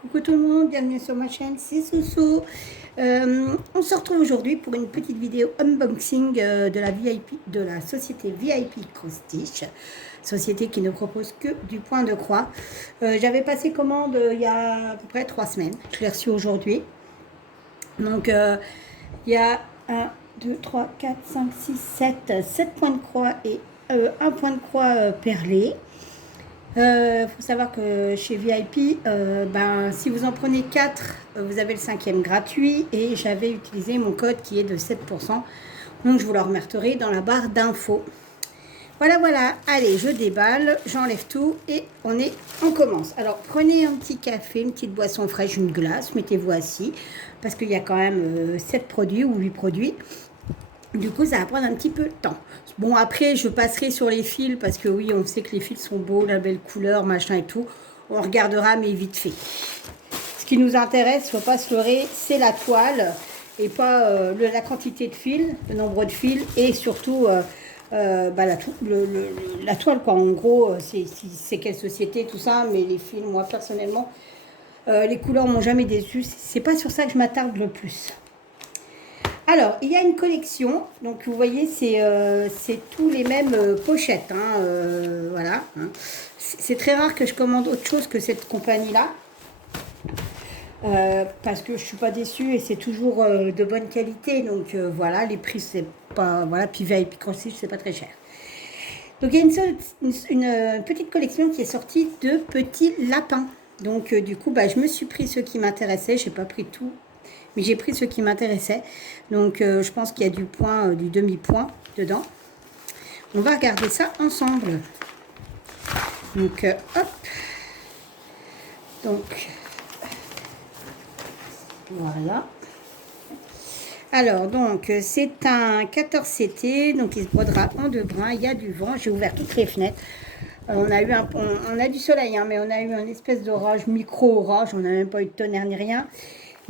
Coucou tout le monde, bienvenue sur ma chaîne, c'est Soso. On se retrouve aujourd'hui pour une petite vidéo unboxing de la VIP, de la société VIP Cross-Stitch, société qui ne propose que du point de croix. J'avais passé commande il y a à peu près 3 semaines, je l'ai reçu aujourd'hui. Donc il y a 1, 2, 3, 4, 5, 6, 7 points de croix et un point de croix perlé. Faut savoir que chez VIP, si vous en prenez 4, vous avez le 5e gratuit et j'avais utilisé mon code qui est de 7%. Donc je vous le remettrai dans la barre d'infos. Voilà, allez, je déballe, j'enlève tout et on commence. Alors prenez un petit café, une petite boisson fraîche, une glace, mettez-vous assis parce qu'il y a quand même 7 produits ou 8 produits. Du coup, ça va prendre un petit peu de temps. Bon, après, je passerai sur les fils parce que oui, on sait que les fils sont beaux, la belle couleur, machin et tout. On regardera, mais vite fait. Ce qui nous intéresse, faut pas se leurrer, c'est la toile et pas la quantité de fils, le nombre de fils et surtout la toile, quoi. En gros, c'est quelle société, tout ça, mais les fils, moi, personnellement, les couleurs m'ont jamais déçu. C'est pas sur ça que je m'attarde le plus. Alors, il y a une collection, donc vous voyez, c'est tous les mêmes pochettes, hein, voilà. Hein. C'est très rare que je commande autre chose que cette compagnie-là, parce que je ne suis pas déçue et c'est toujours de bonne qualité, donc voilà, les prix, c'est pas, voilà, puis VIP Cross-Stitch, c'est pas très cher. Donc, il y a une petite collection qui est sortie de petits lapins. Donc, du coup, je me suis pris ceux qui m'intéressaient, je n'ai pas pris tout. Mais j'ai pris ce qui m'intéressait. Donc, je pense qu'il y a du point, du demi-point dedans. On va regarder ça ensemble. Donc, hop. Donc, voilà. Alors, donc, c'est un 14CT. Donc, il se brodera en 2 brins. Il y a du vent. J'ai ouvert toutes les fenêtres. On a du soleil, hein, mais on a eu une espèce d'orage, micro-orage. On n'a même pas eu de tonnerre ni rien.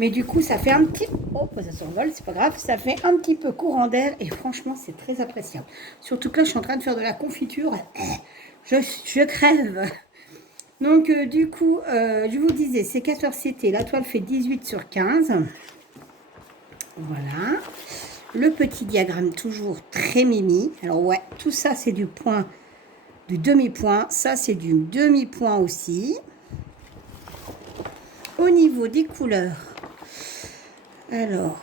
Mais du coup, ça fait un petit... Oh, ça s'envole, c'est pas grave. Ça fait un petit peu courant d'air. Et franchement, c'est très appréciable. Surtout que là, je suis en train de faire de la confiture. Je crève. Donc, du coup, je vous disais, c'est 14 CT. La toile fait 18 sur 15. Voilà. Le petit diagramme, toujours très mimi. Alors, ouais, tout ça, c'est du point, du demi-point. Ça, c'est du demi-point aussi. Au niveau des couleurs, alors,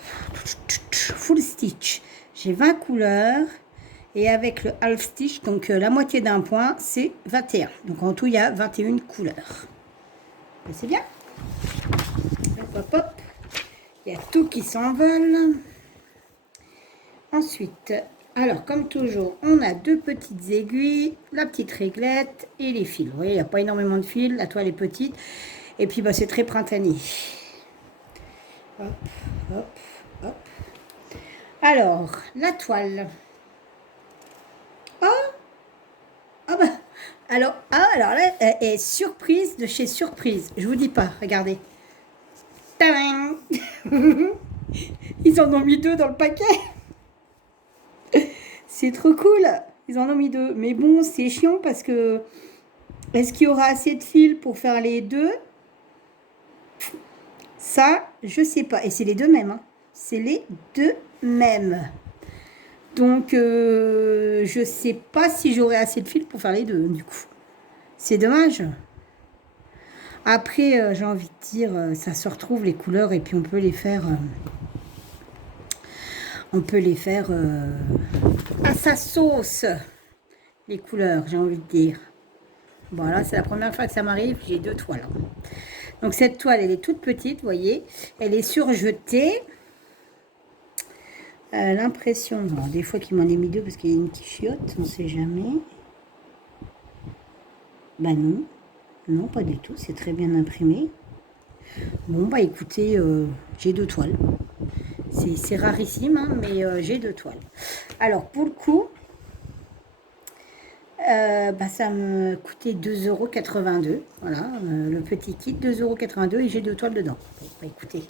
full stitch, j'ai 20 couleurs et avec le half stitch, donc la moitié d'un point, c'est 21. Donc en tout, il y a 21 couleurs. C'est bien. Hop, hop, hop. Il y a tout qui s'envole. Ensuite, alors comme toujours, on a 2 petites aiguilles, la petite réglette et les fils. Vous voyez, il n'y a pas énormément de fils, la toile est petite. Et puis, c'est très printanier. Hop, hop, hop. Alors, la toile. Alors là, elle est surprise de chez Surprise. Je vous dis pas, regardez. Tadam. Ils en ont mis 2 dans le paquet. C'est trop cool. Ils en ont mis 2. Mais bon, c'est chiant parce que... Est-ce qu'il y aura assez de fils pour faire les 2? Ça, je sais pas. Et c'est les 2 mêmes. Hein. C'est les 2 mêmes. Donc, je sais pas si j'aurai assez de fils pour faire les 2, du coup. C'est dommage. Après, j'ai envie de dire, ça se retrouve les couleurs et puis on peut les faire... à sa sauce, les couleurs, j'ai envie de dire. Voilà, c'est la première fois que ça m'arrive. J'ai 2 toiles. Donc, cette toile, elle est toute petite, vous voyez. Elle est surjetée. L'impression, bon, des fois qu'il m'en ait mis 2 parce qu'il y a une petite chiotte, on ne sait jamais. Non, non, pas du tout, c'est très bien imprimé. Bon, écoutez, j'ai 2 toiles. C'est rarissime, hein, mais j'ai 2 toiles. Alors, pour le coup, ça me coûtait 2,82 €. Voilà, le petit kit, 2,82 € et j'ai 2 toiles dedans. Bon, écoutez,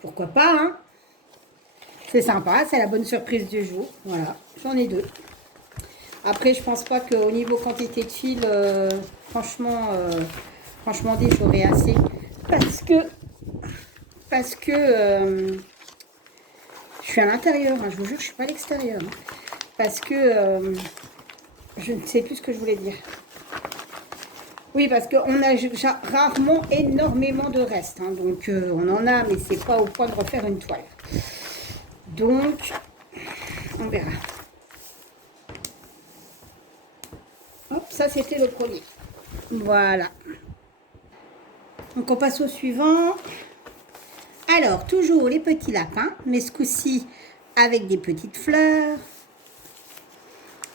pourquoi pas, hein. C'est sympa, c'est la bonne surprise du jour. Voilà, j'en ai 2. Après, je pense pas qu'au niveau quantité de fil, franchement, Franchement dit, j'aurais assez. Parce que je suis à l'intérieur, hein, je vous jure, je ne suis pas à l'extérieur. Hein, parce que je ne sais plus ce que je voulais dire. Oui, parce qu'on a rarement énormément de restes. Hein, donc, on en a, mais c'est pas au point de refaire une toile. Donc, on verra. Hop, ça, c'était le premier. Voilà. Donc, on passe au suivant. Alors, toujours les petits lapins, mais ce coup-ci, avec des petites fleurs.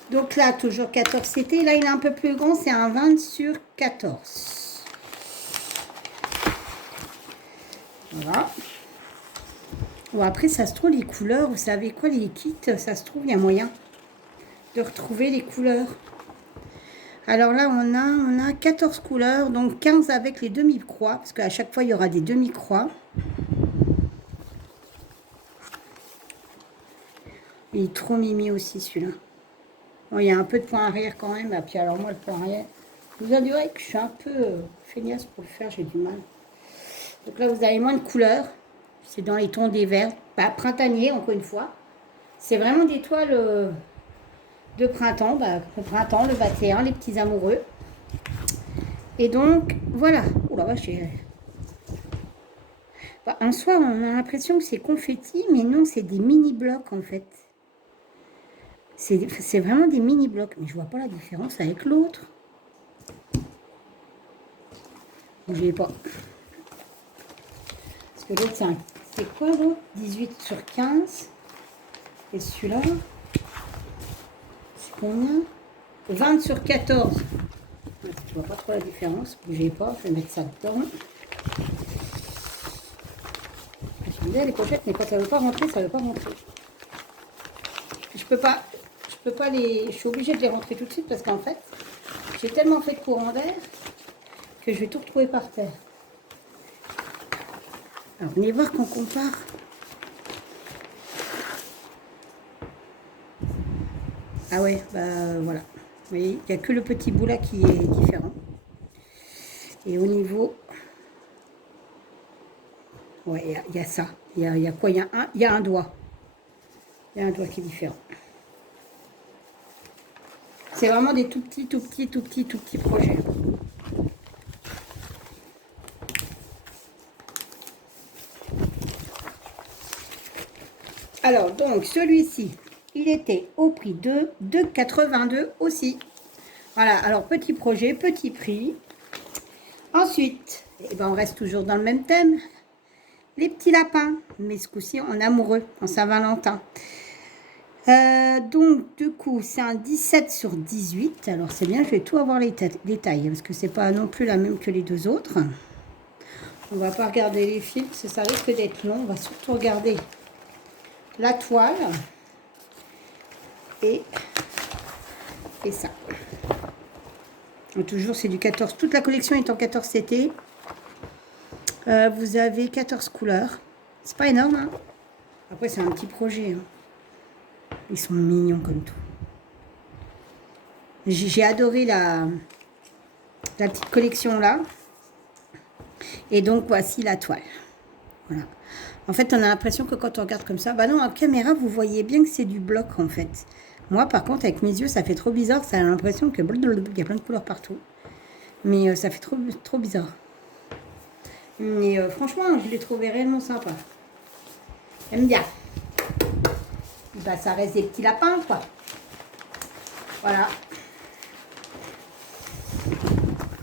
Donc là, toujours 14 CT. Là, il est un peu plus grand, c'est un 20 sur 14. Voilà. Bon, après, ça se trouve, les couleurs, vous savez quoi, les kits, ça se trouve, il y a moyen de retrouver les couleurs. Alors là, on a 14 couleurs, donc 15 avec les demi-croix, parce qu'à chaque fois, il y aura des demi-croix. Il est trop mimi aussi, celui-là. Bon, il y a un peu de point arrière quand même. Et puis alors moi, le point arrière, je vous avouerai que je suis un peu feignasse pour le faire, j'ai du mal. Donc là, vous avez moins de couleurs. C'est dans les tons des verts, pas printaniers, encore une fois. C'est vraiment des toiles de printemps. Bah, le printemps, le 21, les petits amoureux. Et donc, voilà. Oh la vache, bah, en soi, on a l'impression que c'est confetti, mais non, c'est des mini-blocs en fait. C'est vraiment des mini-blocs, mais je vois pas la différence avec l'autre. Bougez pas. Parce que l'autre, c'est quoi l'autre? 18 sur 15. Et celui-là, c'est combien? 20 sur 14. Je vois pas trop la différence. Bougez pas, je vais mettre ça dedans. Je me disais, les pochettes, mais quand ça veut pas rentrer, ça veut pas rentrer. Je peux pas les... Je suis obligée de les rentrer tout de suite parce qu'en fait, j'ai tellement fait de courant d'air que je vais tout retrouver par terre. Alors, venez voir qu'on compare. Ah ouais, bah voilà. Vous voyez, il n'y a que le petit bout là qui est différent. Et au niveau... Ouais, il y a ça. Il y a quoi? Il y a un doigt. Il y a un doigt qui est différent. C'est vraiment des tout petits projets. Alors, donc, celui-ci, il était au prix de 2,82 aussi. Voilà, alors, petit projet, petit prix. Ensuite, eh ben, on reste toujours dans le même thème. Les petits lapins, mais ce coup-ci en amoureux, en Saint-Valentin. Donc, du coup, c'est un 17 sur 18. Alors, c'est bien, je vais tout avoir les tailles, parce que c'est pas non plus la même que les deux autres. On va pas regarder les fils, parce que ça risque d'être long. On va surtout regarder la toile et ça. Donc, toujours, c'est du 14. Toute la collection est en 14 CT. Vous avez 14 couleurs. C'est pas énorme, hein. Après, c'est un petit projet, hein. Ils sont mignons comme tout. J'ai adoré la petite collection là. Et donc, voici la toile. Voilà. En fait, on a l'impression que quand on regarde comme ça... Bah non, en caméra, vous voyez bien que c'est du bloc, en fait. Moi, par contre, avec mes yeux, ça fait trop bizarre. Ça a l'impression que... Il y a plein de couleurs partout. Mais ça fait trop bizarre. Mais franchement, je l'ai trouvé réellement sympa. J'aime bien. Bah, ça reste des petits lapins, quoi. Voilà.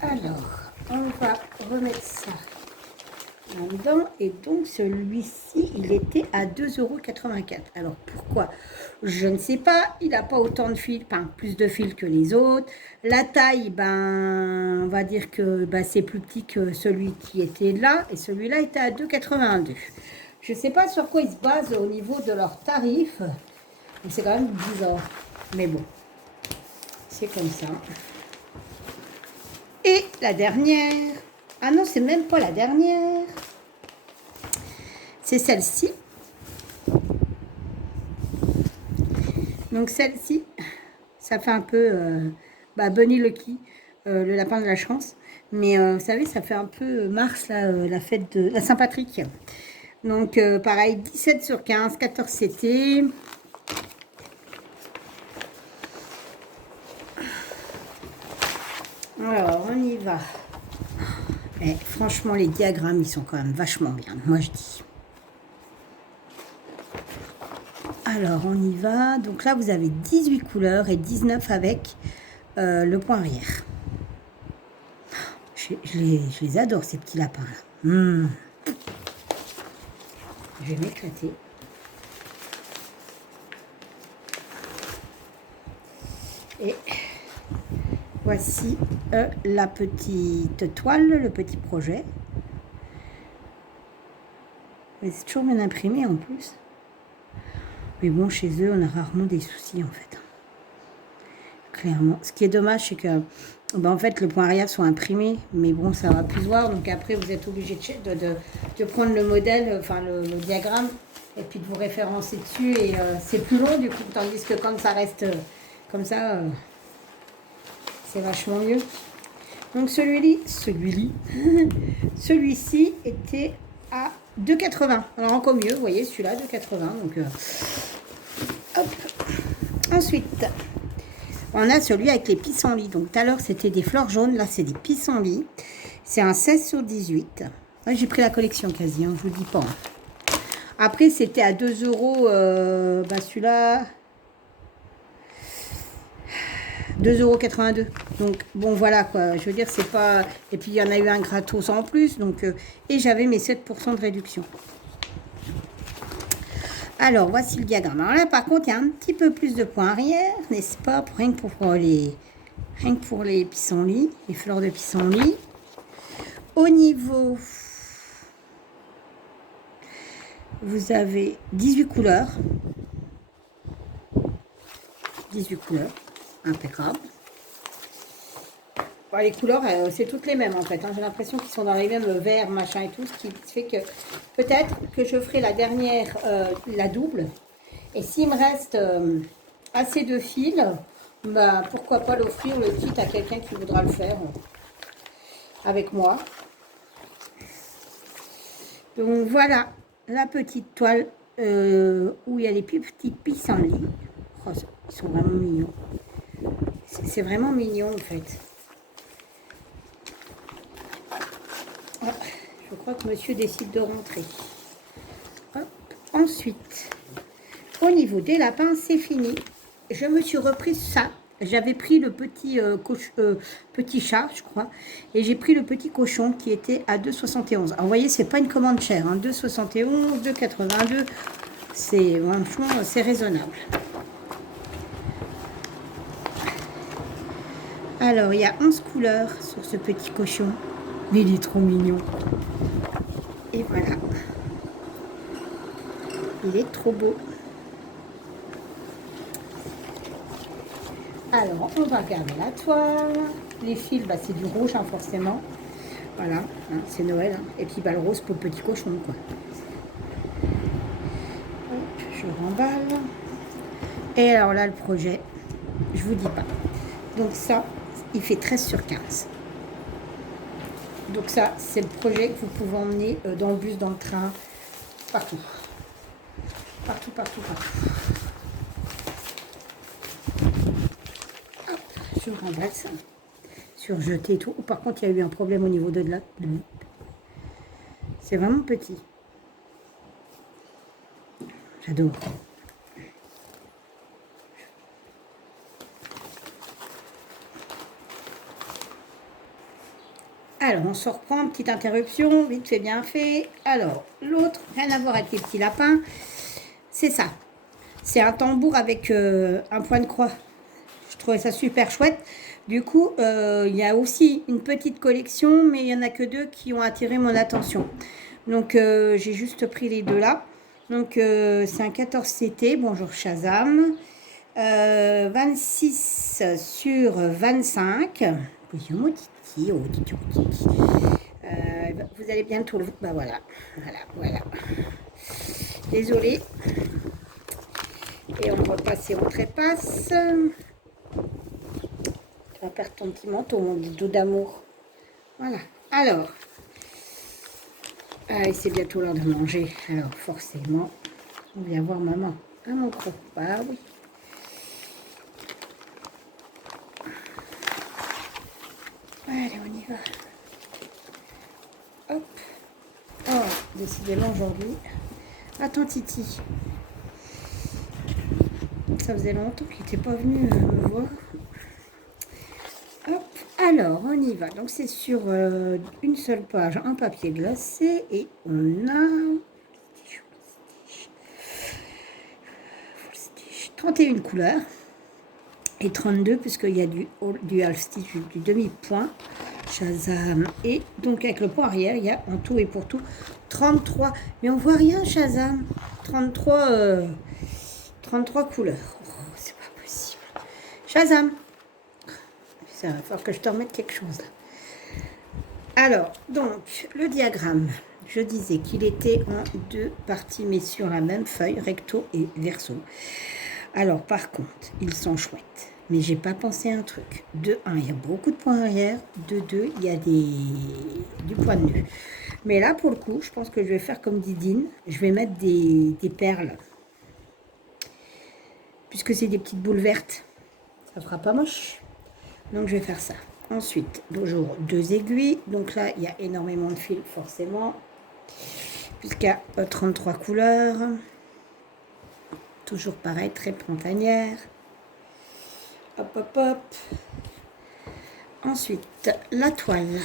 Alors, on va remettre ça là-dedans. Et donc, celui-ci, il était à 2,84 €. Alors, pourquoi? Je ne sais pas. Il n'a pas autant de fils, enfin, plus de fils que les autres. La taille, ben, on va dire que ben, c'est plus petit que celui qui était là. Et celui-là était à 2,82 €. Je ne sais pas sur quoi ils se basent au niveau de leurs tarifs. C'est quand même bizarre. Mais bon, c'est comme ça. Et la dernière. Ah non, c'est même pas la dernière. C'est celle-ci. Donc celle-ci, ça fait un peu Bunny Lucky. le lapin de la chance. Mais vous savez, ça fait un peu mars, là, la fête de la Saint-Patrick. Donc, pareil, 17 sur 15, 14 CT. Alors, on y va. Et franchement, les diagrammes, ils sont quand même vachement bien, moi je dis. Alors, on y va. Donc là, vous avez 18 couleurs et 19 avec le point arrière. Je les adore, ces petits lapins-là. Je vais m'éclater. Et voici la petite toile, le petit projet. Mais c'est toujours bien imprimé en plus. Mais bon, chez eux, on a rarement des soucis en fait. Clairement. Ce qui est dommage, c'est que en fait, le point arrière sont imprimés, mais bon, ça va plus se voir. Donc après, vous êtes obligé de prendre le modèle, enfin le diagramme, et puis de vous référencer dessus. Et c'est plus long du coup, tandis que quand ça reste comme ça, c'est vachement mieux. Donc celui-ci était à 2,80. Alors encore mieux, vous voyez, celui-là, 2,80. Donc, hop. Ensuite, on a celui avec les pissenlits. Donc tout à l'heure, c'était des fleurs jaunes. Là, c'est des pissenlits. C'est un 16 sur 18. Moi, j'ai pris la collection quasi, hein, je vous dis pas. Hein. Après, c'était à 2 euros. Celui-là... 2,82 €. Donc, bon, voilà, quoi. Je veux dire, c'est pas... Et puis, il y en a eu un gratos en plus. Donc, et j'avais mes 7% de réduction. Alors, voici le diagramme. Alors là, par contre, il y a un petit peu plus de points arrière, n'est-ce pas? Rien que pour les pissenlits, les fleurs de pissenlit. Au niveau... Vous avez 18 couleurs. 18 couleurs. Impeccable. Bon, les couleurs, c'est toutes les mêmes en fait. Hein. J'ai l'impression qu'ils sont dans les mêmes verts, machin et tout. Ce qui fait que peut-être que je ferai la dernière, la double. Et s'il me reste assez de fils, bah, pourquoi pas l'offrir le kit à quelqu'un qui voudra le faire avec moi. Donc voilà la petite toile où il y a les petits pissenlits. Oh, ils sont vraiment mignons. C'est vraiment mignon en fait. Oh, je crois que monsieur décide de rentrer. Hop. Ensuite, au niveau des lapins, c'est fini. Je me suis repris ça. J'avais pris le petit, petit chat, je crois. Et j'ai pris le petit cochon qui était à 2,71. Alors, vous voyez, c'est pas une commande chère. Hein, 2,71, 2,82. C'est franchement, c'est raisonnable. Alors, il y a 11 couleurs sur ce petit cochon. Mais il est trop mignon. Et voilà. Il est trop beau. Alors, on va regarder la toile. Les fils, bah, c'est du rouge, hein, forcément. Voilà, hein, c'est Noël. Hein. Et puis, bah, le rose pour le petit cochon, quoi. Hop, je remballe. Et alors là, le projet, je vous dis pas. Donc ça, il fait 13 sur 15. Donc ça, c'est le projet que vous pouvez emmener dans le bus, dans le train, partout. Partout, partout, partout. Hop, je remballe ça. Surjeté et tout. Par contre, il y a eu un problème au niveau de là. C'est vraiment petit. J'adore. Alors, on se reprend, petite interruption, vite fait, bien fait. Alors, l'autre, rien à voir avec les petits lapins, c'est ça. C'est un tambour avec un point de croix. Je trouvais ça super chouette. Du coup, il y a aussi une petite collection, mais il n'y en a que 2 qui ont attiré mon attention. Donc, j'ai juste pris les 2 là. Donc, c'est un 14 CT, bonjour Shazam. 26 sur 25. Vous allez bientôt le... Bah voilà, voilà. Désolée. Et on va passer au trépasse. vas perdre ton petit manteau, mon doudou d'amour. Voilà. Alors, c'est bientôt l'heure de manger. Alors, forcément, on vient voir maman. Ah, mon gros. Bah oui. Allez, on y va. Hop. Oh, décidément aujourd'hui. Attends, Titi. Ça faisait longtemps qu'il n'était pas venu me voir. Hop. Alors, on y va. Donc, c'est sur une seule page, un papier glacé. Et on a 31 couleurs. Et 32, puisqu'il y a du half stitch, du demi-point. Shazam. Et donc, avec le point arrière, il y a en tout et pour tout 33. Mais on voit rien, Shazam. 33 couleurs. Oh, c'est pas possible. Shazam. Ça va falloir que je te remette quelque chose là. Alors, donc, le diagramme. Je disais qu'il était en deux parties, mais sur la même feuille, recto et verso. Alors, par contre, ils sont chouettes. Mais j'ai pas pensé à un truc. De 1, il y a beaucoup de points arrière. De 2, il y a du point de nœud. Mais là, pour le coup, je pense que je vais faire comme Didine. Je vais mettre des perles. Puisque c'est des petites boules vertes. Ça fera pas moche. Donc, je vais faire ça. Ensuite, toujours 2 aiguilles. Donc là, il y a énormément de fils, forcément. Puisqu'il y a 33 couleurs. Toujours pareil, très printanière. Hop, hop, hop. Ensuite, la toile.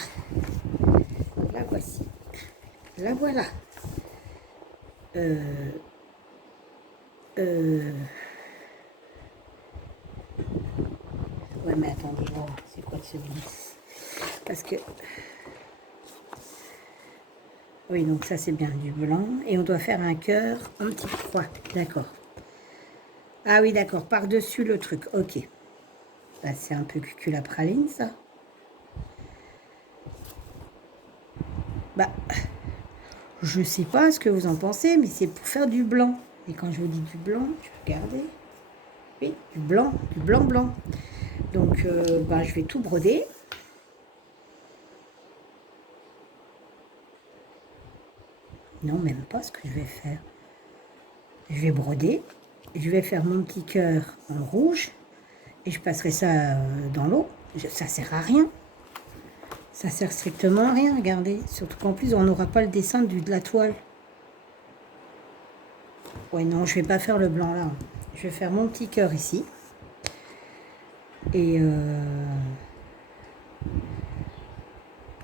La voici. La voilà. Ouais, mais attendez, oh, c'est quoi ce glisse? Parce que... Oui, donc ça, c'est bien du blanc. Et on doit faire un cœur en petite croix. D'accord. Ah oui, d'accord. Par-dessus le truc. Ok. Bah, c'est un peu cucul à praline, ça. Bah, je sais pas ce que vous en pensez, mais c'est pour faire du blanc. Et quand je vous dis du blanc, je vais regarder. Oui, du blanc blanc. Donc, bah, je vais tout broder. Non, même pas ce que je vais faire. Je vais broder. Je vais faire mon petit cœur en rouge. Et je passerai ça dans l'eau. Ça sert à rien. Ça sert strictement à rien, regardez. Surtout qu'en plus, on n'aura pas le dessin de la toile. Ouais, non, je vais pas faire le blanc là. Je vais faire mon petit cœur ici. Et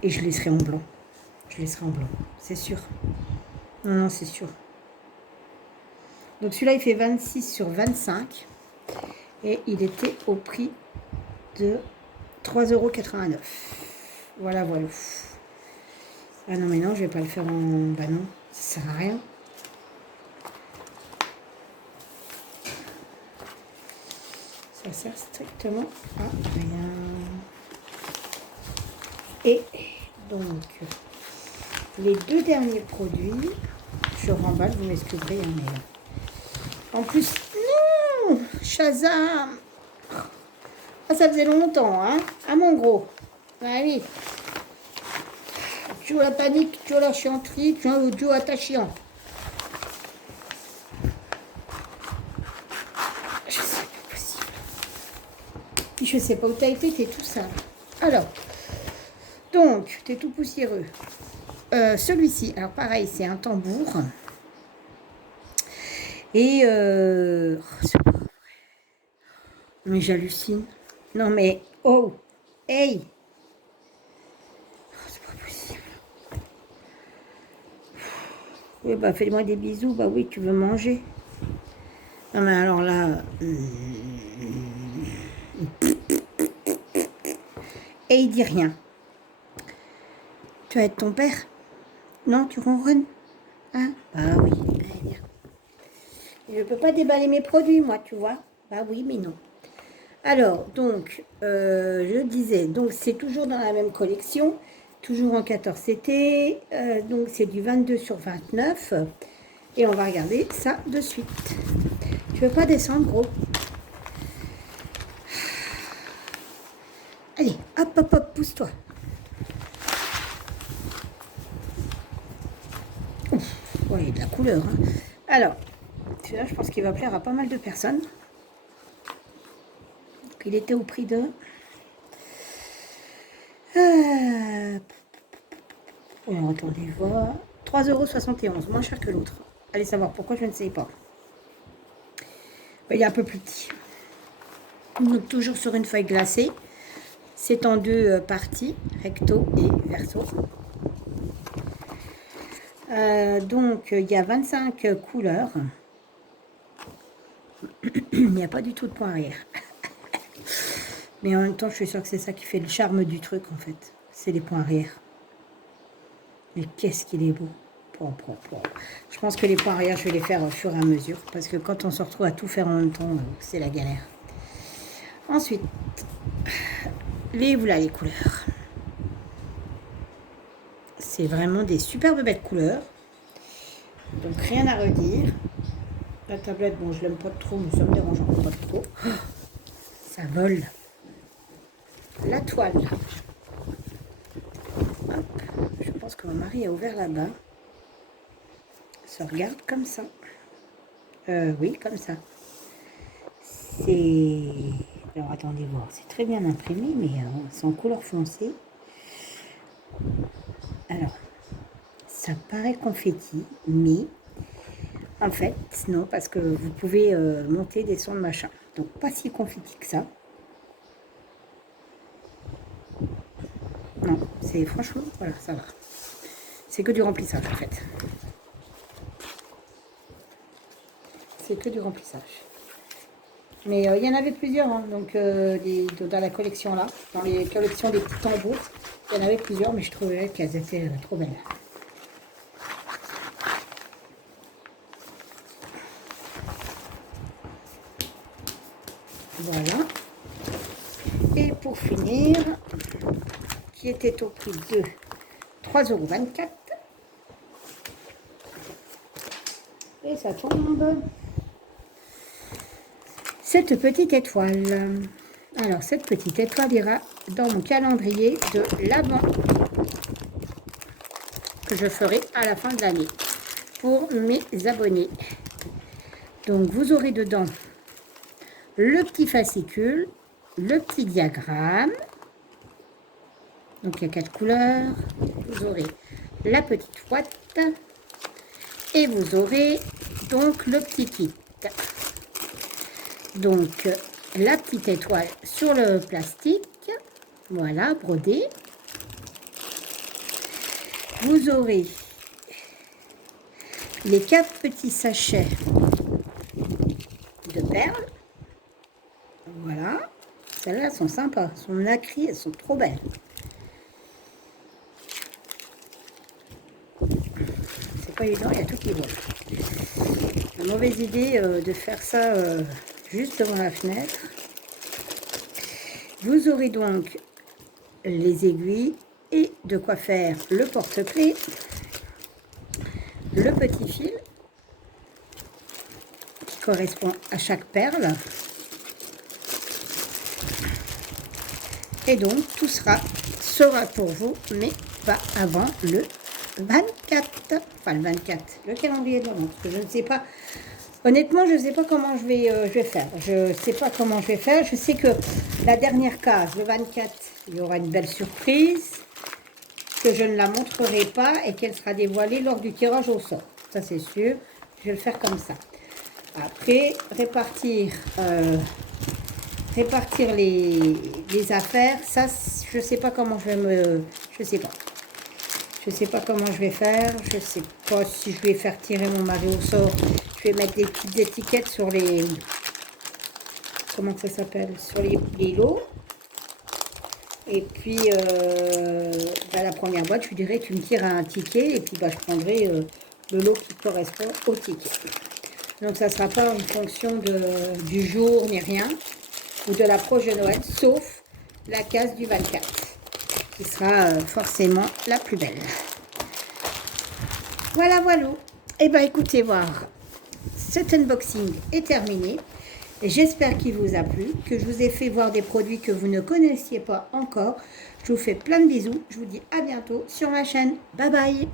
je laisserai en blanc. Je laisserai en blanc, c'est sûr. Non, c'est sûr. Donc celui-là, il fait 26 sur 25. Et il était au prix de 3,89 €. Voilà. Ah non, mais non, je vais pas le faire en... Bah non, ça sert à rien. Ça sert strictement à rien. Et donc, les deux derniers produits, je remballe, vous m'excuserez, mais... En plus, non, Shazam. Ah, ça faisait longtemps, hein. Ah, mon gros. Ah oui. Tu as la panique, tu as la chianterie, tu as à ta chiant. Je sais pas possible. Puis je sais pas où t'as été, t'es tout sale. Alors, donc, t'es tout poussiéreux. Celui-ci, alors pareil, c'est un tambour. Et c'est pas vrai. Mais j'hallucine. Non mais, oh, hey. Oh, c'est pas possible. Oui, bah fais-moi des bisous, bah oui, tu veux manger. Non mais alors là... Et il dit rien. Tu vas être ton père? Non, tu ronronnes? Hein? Bah oui, bien. Je peux pas déballer mes produits, moi, tu vois. Bah oui, mais non. Alors, donc, je disais, donc c'est toujours dans la même collection, toujours en 14 CT, donc c'est du 22 sur 29, et on va regarder ça de suite. Tu veux pas descendre, gros? Allez, hop, hop, hop, pousse-toi. Ouais, il y a de la couleur. Hein. Alors, celui-là, je pense qu'il va plaire à pas mal de personnes. Donc, il était au prix de... Alors, attendez, voir. 3,71 €, moins cher que l'autre. Allez savoir pourquoi, je ne sais pas. Il est un peu plus petit. Donc, toujours sur une feuille glacée. C'est en deux parties, recto et verso. Donc, il y a 25 couleurs. Il n'y a pas du tout de point arrière. Mais en même temps, je suis sûre que c'est ça qui fait le charme du truc, en fait. C'est les points arrière. Mais qu'est-ce qu'il est beau. Je pense que les points arrière, je vais les faire au fur et à mesure. Parce que quand on se retrouve à tout faire en même temps, c'est la galère. Ensuite, voilà les couleurs. C'est vraiment des superbes belles couleurs. Donc rien à redire. La tablette, bon, je l'aime pas trop, mais ça me dérange pas trop. Oh, ça vole. La toile. Hop. Je pense que mon mari a ouvert là-bas. Ça regarde comme ça. Oui, comme ça. C'est... Alors, attendez voir. C'est très bien imprimé, mais c'est en couleur foncée. Alors, ça paraît confetti, mais... En fait, non, parce que vous pouvez monter des sons de machin. Donc, pas si confetti que ça. Non, c'est franchement, voilà, ça va. C'est que du remplissage, en fait. C'est que du remplissage. Mais il y en avait plusieurs, hein, donc dans la collection là, dans les collections des petits tambours, il y en avait plusieurs, mais je trouvais qu'elles étaient trop belles. Voilà. Et pour finir, qui était au prix de 3,24 €. Et ça tombe. Cette petite étoile. Alors, cette petite étoile ira dans mon calendrier de l'Avent que je ferai à la fin de l'année pour mes abonnés. Donc, vous aurez dedans le petit fascicule, le petit diagramme. Donc, il y a 4 couleurs. Vous aurez la petite boîte et vous aurez donc le petit kit. Donc, la petite étoile sur le plastique, voilà, brodé. Vous aurez les 4 petits sachets de perles. Voilà, celles-là sont sympas, elles sont nacrées, elles sont trop belles. C'est pas évident, il y a tout qui vole. Une mauvaise idée de faire ça juste devant la fenêtre. Vous aurez donc les aiguilles et de quoi faire le porte-clés, le petit fil qui correspond à chaque perle. Et donc tout sera pour vous, mais pas avant le 24. Enfin le 24, le calendrier de l'Avent, parce que je ne sais pas. Honnêtement, je ne sais pas comment je vais faire. Je ne sais pas comment je vais faire. Je sais que la dernière case, le 24, il y aura une belle surprise, que je ne la montrerai pas et qu'elle sera dévoilée lors du tirage au sort. Ça, c'est sûr. Je vais le faire comme ça. Après, répartir les affaires, ça, je ne sais pas comment je vais me... Je sais pas. Je ne sais pas comment je vais faire. Je ne sais pas si je vais faire tirer mon mari au sort. Je vais mettre des petites étiquettes sur les... Comment ça s'appelle? Sur les lots. Et puis, la première boîte, je lui dirai, tu me tires un ticket. Et puis, je prendrai le lot qui correspond au ticket. Donc, ça ne sera pas en fonction du jour ni rien. Ou de l'approche de Noël, sauf la case du 24. Qui sera forcément la plus belle. Voilà, voilà. Et écoutez, voir. Cet unboxing est terminé. Et j'espère qu'il vous a plu, que je vous ai fait voir des produits que vous ne connaissiez pas encore. Je vous fais plein de bisous. Je vous dis à bientôt sur ma chaîne. Bye bye.